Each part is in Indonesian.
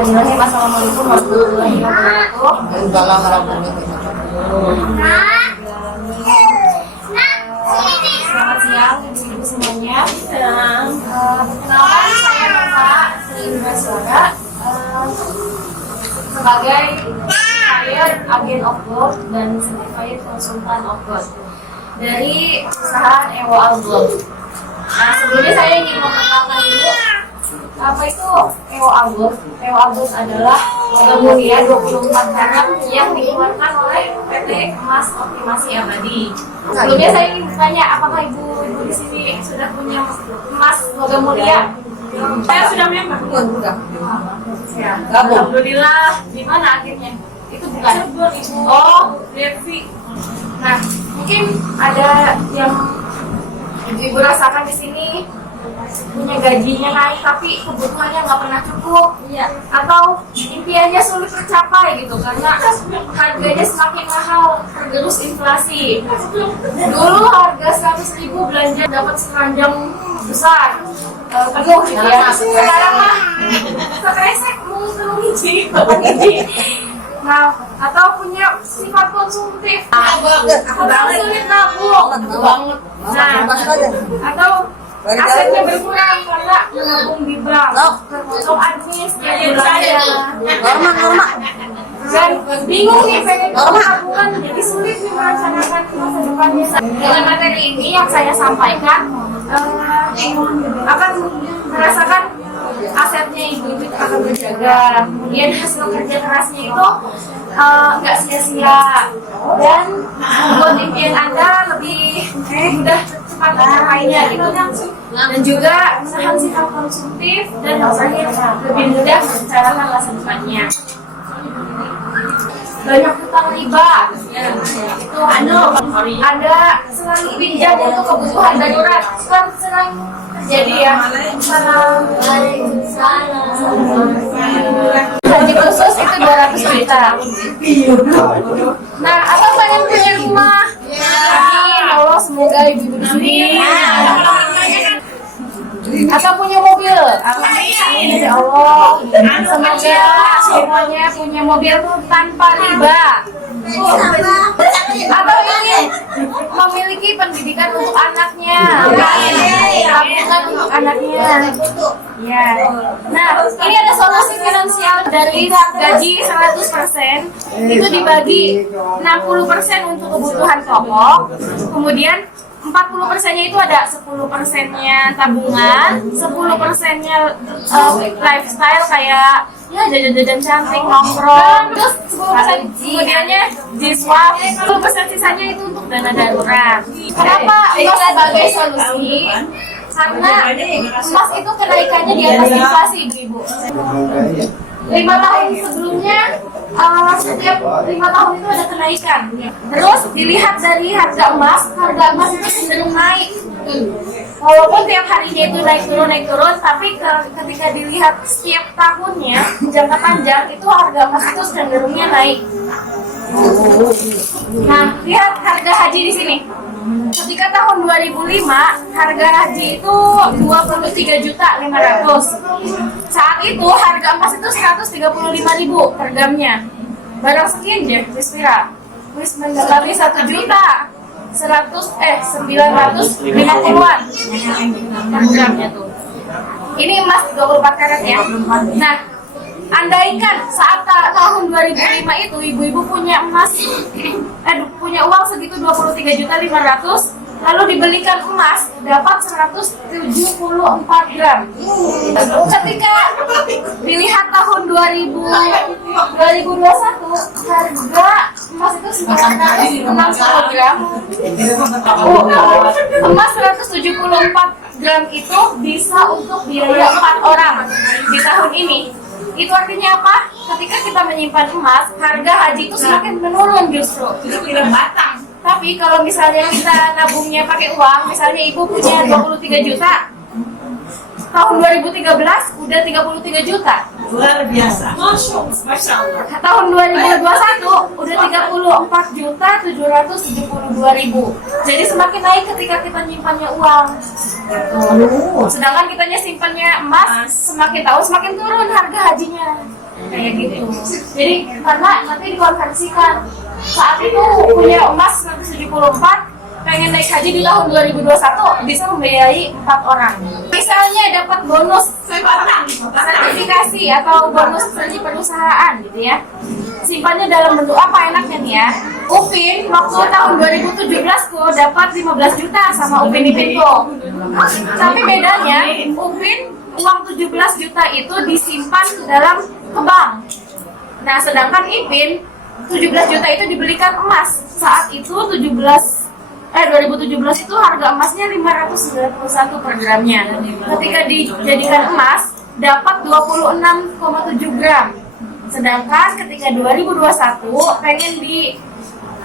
Bismillahirrahmanirrahim. Assalamualaikum warahmatullahi wabarakatuh. Selamat siang ibu-ibu semuanya. Perkenalkan saya Bapak Sri Indra Suara, sebagai Certified Agent of God dan Certified Consultant of God dari perusahaan Ewo Album. Nah, sebelumnya saya ingin memperkenalkan dulu apa itu Ewo Album. Ewo Album adalah logam mulia 24 karat yang dikeluarkan oleh PT Emas Optimasi Abadi. Sebelumnya saya ingin bertanya, apakah ibu-ibu di sini sudah punya emas logam mulia? Saya sudah memang. Ya. Alhamdulillah. Di mana akhirnya? Itu bukan. Oh, Devi. Nah, mungkin ada yang ibu rasakan di sini punya gajinya naik tapi kebutuhannya nggak pernah cukup, ya, atau impiannya sulit tercapai gitu karena harganya semakin mahal tergerus inflasi. Dulu harga 100.000 belanja dapat sekeranjang besar penuh gitu ya. Sekarang mah sekresek mau biji. Nah, atau punya sifat konsumtif, atau sulit nabung banget. Nah, atau asetnya berkurang karena menabung di bank, terpotong admin setiap bulannya, dan bingung nih pengen tabungan, jadi sulit nih merencanakan masa depannya. Dengan materi ini yang saya sampaikan akan merasakan asetnya ibu-ibu akan berjaga, kemudian hasil kerja kerasnya itu nggak sia-sia dan membuat impian Anda lebih mudah cepat tercapainya gitu, dan juga menahan sifat konsumtif dan terakhir lebih mudah merencanakan masa depannya. Banyak hutang riba, itu ada selalu pinjam untuk kebutuhan darurat, kan sering terjadi ya. Haji khusus itu 200 juta. Nah, atau pengen punya rumah? Amin, Allah, semoga ibu di sini. Atau punya mobil? Amin, ya Allah. Semoga semuanya punya mobil tanpa riba. Atau ingin memiliki pendidikan untuk anaknya, tabungan untuk anaknya. Ya. Nah, ini ada solusi finansial dari gaji 100%, itu dibagi 60% untuk kebutuhan pokok, kemudian 40%-nya itu ada 10%-nya tabungan, 10%-nya lifestyle kayak ya jajan-jajan cantik, nongkrong, terus 10% kemudiannya di-swap, 10% sisanya itu untuk dana darurat. Kenapa emas sebagai solusi? Karena emas itu kenaikannya di atas inflasi, ibu-ibu. 5 tahun sebelumnya, setiap 5 tahun itu ada kenaikan. Terus dilihat dari harga emas itu cenderung naik. Walaupun tiap harinya itu naik turun, tapi ketika dilihat setiap tahunnya jangka panjang itu harga emas itu cenderungnya naik. Nah, lihat harga haji di sini. Ketika tahun 2005 harga haji itu 23.500.000. Saat itu harga emas itu 135.000 per gramnya. Barang sekian deh, Wispira. Wis mendekati 1 juta. 950-an per gramnya tuh. Ini emas 24 karat ya. Nah, andaikan saat tahun 2005 itu ibu-ibu punya emas, punya uang segitu 23.500.000, lalu dibelikan emas dapat 174 gram. Ketika dilihat tahun 2021 harga emas itu 960 gram. Emas 174 gram itu bisa untuk biaya 4 orang di tahun ini. Itu artinya apa? Ketika kita menyimpan emas, harga haji itu semakin menurun justru. Tidak batang. Tapi kalau misalnya kita nabungnya pakai uang, misalnya ibu punya 23 juta, tahun 2013 udah 33 juta. Luar biasa. Masya Allah. Tahun 2021 udah 34.772.000. Jadi semakin naik ketika kita nyimpannya uang. Sedangkan kitanya simpannya emas, semakin tahun semakin turun harga hajinya. kayak gitu. Jadi karena nanti dikonversikan saat itu punya emas 174, pengen naik haji di tahun 2021 bisa membiayai 4 orang. Misalnya dapat bonus sertifikasi atau bonus dari perusahaan gitu ya. Simpannya dalam bentuk apa enaknya nih ya? Upin waktu tahun 2017 kok dapat 15 juta sama Upin Ipinko. Tapi bedanya Upin uang 17 juta itu disimpan dalam ke bank. Nah, sedangkan Ipin 17 juta itu dibelikan emas. Saat itu 2017 itu harga emasnya 591 per gramnya. Ketika dijadikan emas dapat 26,7 gram. Sedangkan ketika 2021 pengen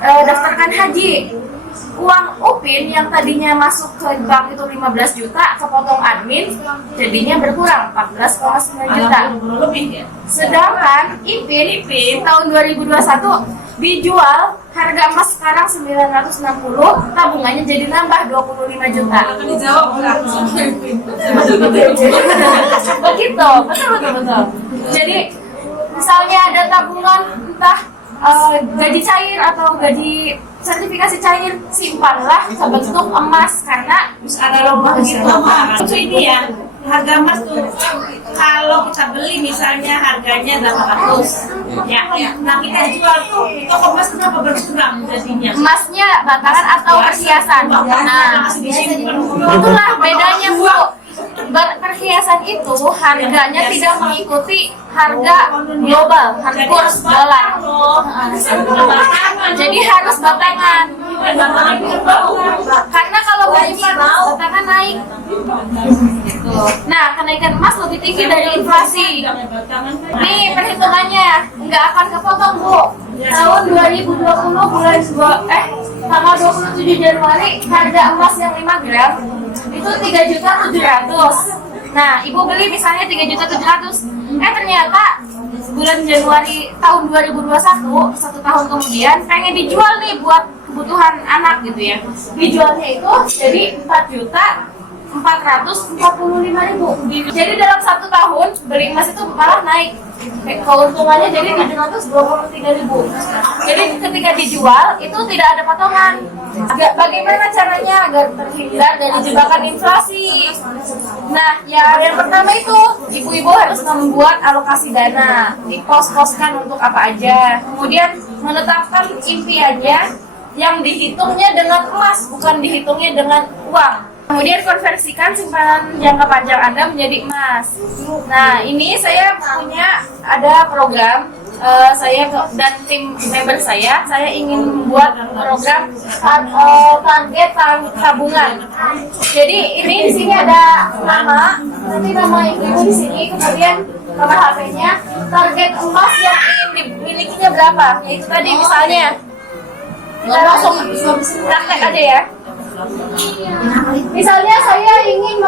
daftarkan haji, uang Upin yang tadinya masuk ke bank itu 15 juta kepotong admin jadinya berkurang 14,9 juta. Sedangkan Ipin tahun 2021 dijual harga emas sekarang 960, tabungannya jadi nambah 25 juta. Begitu, betul. Jadi misalnya ada tabungan entah gaji cair atau gaji sertifikasi cair, simpanlah sebentuk emas karena Ada lomba gitu. Itu ini ya, harga emas tuh kalau kita beli misalnya harganya 800 ya, nah kita jual tuh toko emas kenapa berkurang jadinya? emasnya batangan atau perhiasan. Nah, itulah bedanya Bu. Perhiasan itu harganya tidak mengikuti harga global, harga kurs dolar. Jadi harus batangan. Karena kalau menyimpan batangan naik. Nah, kenaikan emas lebih tinggi dari inflasi. Nih perhitungannya, nggak akan kepotong Bu. Tahun 2020 tanggal 27 Januari harga emas yang 5 gram itu 3.700.000. Nah, ibu beli misalnya 3.700.000. Ternyata bulan Januari tahun 2021, 1 tahun kemudian pengen dijual nih buat kebutuhan anak gitu ya. Dijualnya itu jadi 4.445.000. Jadi dalam 1 tahun beli emas itu malah naik. Keuntungannya jadi 723.000. Jadi ketika dijual itu tidak ada potongan. Bagaimana caranya agar terhindar dari jebakan inflasi? Nah, yang pertama itu ibu-ibu harus membuat alokasi dana, dipos-poskan untuk apa aja. Kemudian menetapkan impiannya yang dihitungnya dengan emas, bukan dihitungnya dengan uang. Kemudian konversikan simpanan jangka panjang Anda menjadi emas. Nah, ini saya punya ada program, saya dan tim member saya ingin membuat program target tabungan. Jadi ini di sini ada nama, nanti nama ibu di sini, kemudian nomor HP-nya, target emas yang ingin dimilikinya berapa. Yaitu tadi misalnya kita langsung praktek aja ya. Misalnya saya ingin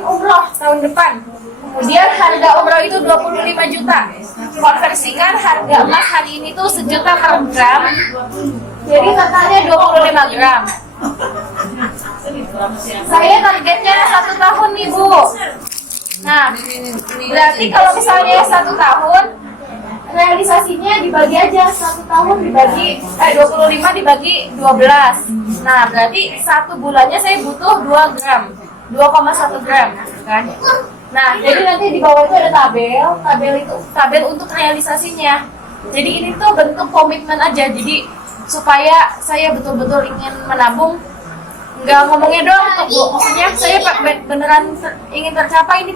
umroh tahun depan. Kemudian harga umroh itu 25 juta. Konversikan harga emas hari ini tuh 1 juta per gram. Jadi totalnya 25 gram. Saya targetnya 1 tahun nih Bu. Nah, berarti kalau misalnya 1 tahun realisasinya dibagi aja 1 tahun dibagi 25 dibagi 12. Nah, berarti 1 bulannya saya butuh 2 gram, 2,1 gram kan. Nah, jadi nanti di bawah itu ada tabel untuk realisasinya. Jadi ini tuh bentuk komitmen aja. Jadi supaya saya betul-betul ingin menabung, nggak ngomongnya doang tuh Bu. Maksudnya saya beneran ingin tercapai ini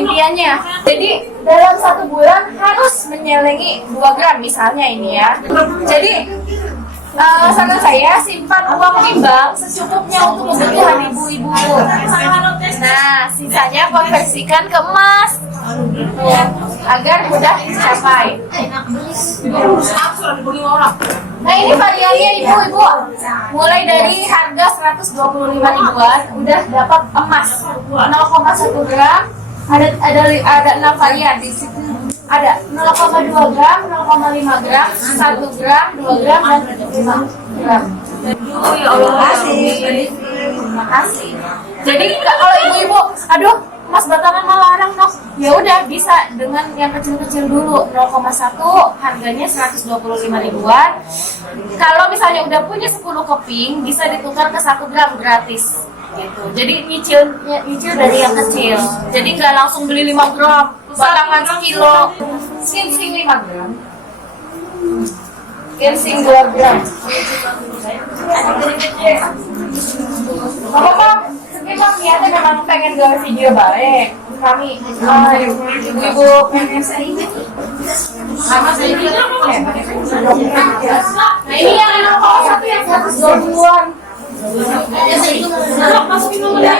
impiannya. Jadi dalam 1 bulan harus menyelengi 2 gram misalnya ini ya. Jadi saran saya simpan uang di bank secukupnya untuk kebutuhan ibu-ibu. Nah, sisanya konversikan ke emas agar mudah dicapai. Nah, ini variannya ibu-ibu. Mulai dari harga 125 ribuan udah dapat emas 0,1 gram. Ada 6 varian di situ. Ada 0,2 gram, 0,5 gram, 1 gram, 2 gram, dan 5 gram. Terima kasih. Jadi kalau ibu-ibu, aduh Mas Batangan melarang dok. Ya udah bisa dengan yang kecil-kecil dulu 0,1 harganya 125 ribuan. Kalau misalnya udah punya 10 keping bisa ditukar ke 1 gram gratis gitu. Jadi nyicil dari yang kecil. Jadi nggak langsung beli 5 gram, batangan sekilo. Ginseng 5 gram. Ginseng 2 gram. Bang, emang niatnya memang pengen gawe video balik. Kami ibu-ibu PNS ini sama saya ini nah ini yang 0,1 yang 120-an. Masukin nomor ya.